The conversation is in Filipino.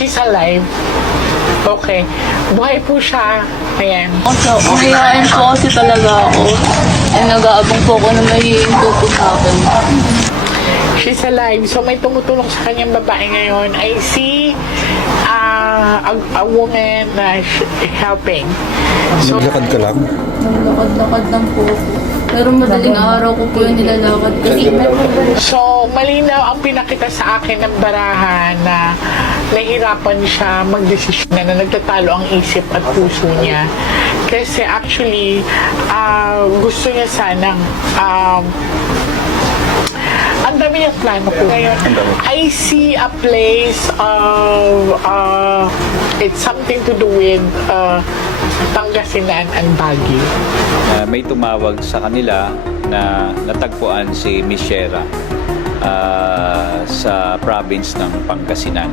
She's alive. Okay. Buhay po siya. Ayan. So, umayain po kasi talaga ako. And nag-aabang po ako na may po sa akin. She's alive. So, may tumutulong sa kanyang babae ngayon. I see a woman na helping. So, Naglakad ka lang? Naglakad-lakad lang po ako. Pero madaling araw ko po yung nilalakad kasi. so, malinaw ang pinakita sa akin ng barahan na nahihirapan siya magdesisyon na nagtatalo ang isip at puso niya. Kasi actually, gusto niya sanang ang dami niyang plano ko ngayon. I see a place of it's something to do with Pangasinan and Baguio. May tumawag sa kanila na natagpuan si Miss Shera sa province ng Pangasinan.